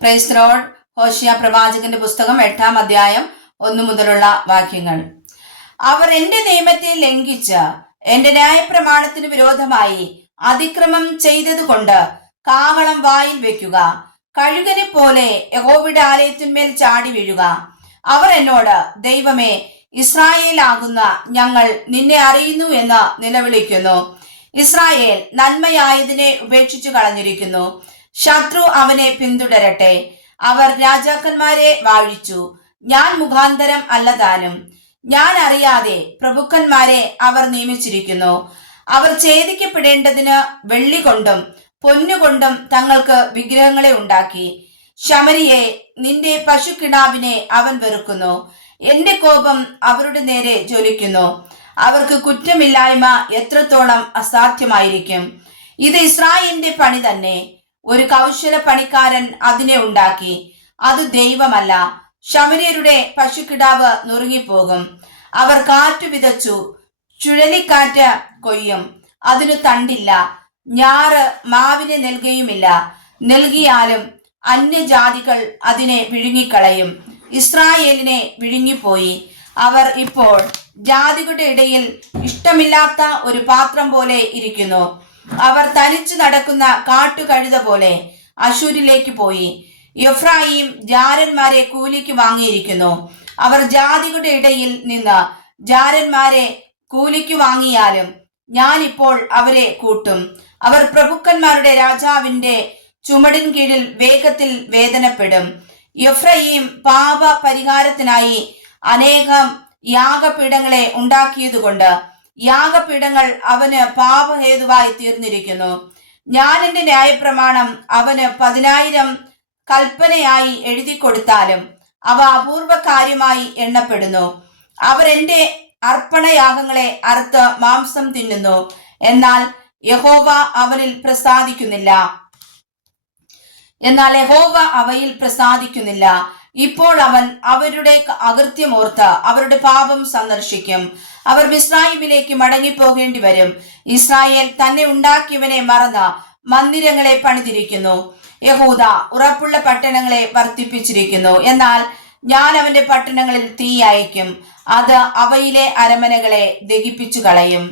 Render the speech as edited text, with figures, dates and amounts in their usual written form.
Praise the Lord. ഹോശിയ പ്രവാചകന്റെ പുസ്തകം 8-ാം അധ്യായം 1 മുതലുള്ള വാക്യങ്ങൾ. അവർ എന്റെ നിയമത്തെ ലംഘിച്ച് എന്റെ ന്യായപ്രമാണത്തിന് വിരോധമായി അതിക്രമം ചെയ്തതുകൊണ്ട് കാഹളം വായിൽ വെക്കുക, കഴുകനെ പോലെ യഹോവയുടെ ആലയത്തിന്മേൽ ചാടി വീഴുക. അവർ എന്നോട്, ദൈവമേ, ഇസ്രായേൽ ആകുന്ന ഞങ്ങൾ നിന്നെ അറിയുന്നു എന്ന് നിലവിളിക്കുന്നു. ഇസ്രായേൽ നന്മയായതിനെ ഉപേക്ഷിച്ചു കളഞ്ഞിരിക്കുന്നു. ശത്രു അവനെ പിന്തുടരട്ടെ. അവർ രാജാക്കന്മാരെ വാഴിച്ചു, ഞാൻ മുഖാന്തരം അല്ലതാനും. ഞാൻ അറിയാതെ പ്രഭുക്കന്മാരെ അവർ നിയമിച്ചിരിക്കുന്നു. അവർ ഛേദിക്കപ്പെടേണ്ടതിന് വെള്ളി കൊണ്ടും പൊന്നുകൊണ്ടും തങ്ങൾക്ക് വിഗ്രഹങ്ങളെ ഉണ്ടാക്കി. ശമരിയെ, നിന്റെ പശുക്കിടാവിനെ അവൻ വെറുക്കുന്നു. എന്റെ കോപം അവരുടെ നേരെ ജ്വലിക്കുന്നു. അവർക്ക് കുറ്റമില്ലായ്മ എത്രത്തോളം അസാധ്യമായിരിക്കും. ഇത് ഇസ്രായേലിന്റെ പണി തന്നെ. ഒരു കൗശല പണിക്കാരൻ അതിനെ ഉണ്ടാക്കി, അത് ദൈവമല്ല. ശമര്യരുടെ പശുക്കിടാവ് നുറുങ്ങിപ്പോകും. അവർ കാറ്റു വിതച്ചു, ചുഴലിക്കാറ്റ് കൊയ്യും, അതിനു തണ്ടില്ല. ഞാറ് മാവിനെ നൽകുകയുമില്ല. നൽകിയാലും അന്യജാതികൾ അതിനെ വിഴുങ്ങിക്കളയും. ഇസ്രായേലിനെ വിഴുങ്ങിപ്പോയി. അവർ ഇപ്പോൾ ജാതികളുടെ ഇടയിൽ ഇഷ്ടമില്ലാത്ത ഒരു പാത്രം പോലെ ഇരിക്കുന്നു. അവർ തനിച്ചു നടക്കുന്ന കാട്ടുകഴുത പോലെ അശൂരിലേക്ക് പോയി. എഫ്രായിം ജാരന്മാരെ കൂലിക്ക് വാങ്ങിയിരിക്കുന്നു. അവർ ജാതികളുടെ ഇടയിൽ നിന്ന് ജാരന്മാരെ കൂലിക്ക് വാങ്ങിയാലും ഞാൻ ഇപ്പോൾ അവരെ കൂട്ടും. അവർ പ്രഭുക്കന്മാരുടെ രാജാവിന്റെ ചുമടിൻ കീഴിൽ വേഗത്തിൽ വേദനപ്പെടും. എഫ്രയീം പാപ പരിഹാരത്തിനായി അനേകം യാഗപീഠങ്ങളെ ഉണ്ടാക്കിയതുകൊണ്ട് യാഗപീഠങ്ങൾ അവന് പാപഹേതുവായി തീർന്നിരിക്കുന്നു. ഞാൻ എന്റെ ന്യായപ്രമാണം അവന് 10,000 കൽപ്പനയായി എഴുതി കൊടുത്താലും അവ അപൂർവ കാര്യമായി എണ്ണപ്പെടുന്നു. അവർ എന്റെ അർപ്പണയാഗങ്ങളെ അറുത്ത് മാംസം തിന്നുന്നു, എന്നാൽ യഹോവ അവനിൽ പ്രസാദിക്കുന്നില്ല. അവയിൽ പ്രസാദിക്കുന്നില്ല. ഇപ്പോൾ അവൻ അവരുടെ അകൃത്യമോർത്ത് അവരുടെ പാപം സന്ദർശിക്കും. അവർ മിസ്രയീമിലേക്ക് മടങ്ങിപ്പോകേണ്ടി വരും. ഇസ്രായേൽ തന്നെ ഉണ്ടാക്കിയവനെ മറന്ന് മന്ദിരങ്ങളെ പണിതിരിക്കുന്നു. യഹൂദ ഉറപ്പുള്ള പട്ടണങ്ങളെ വർദ്ധിപ്പിച്ചിരിക്കുന്നു. എന്നാൽ ഞാൻ അവന്റെ പട്ടണങ്ങളിൽ തീ അയക്കും, അത് അവയിലെ അരമനകളെ ദഹിപ്പിച്ചു കളയും.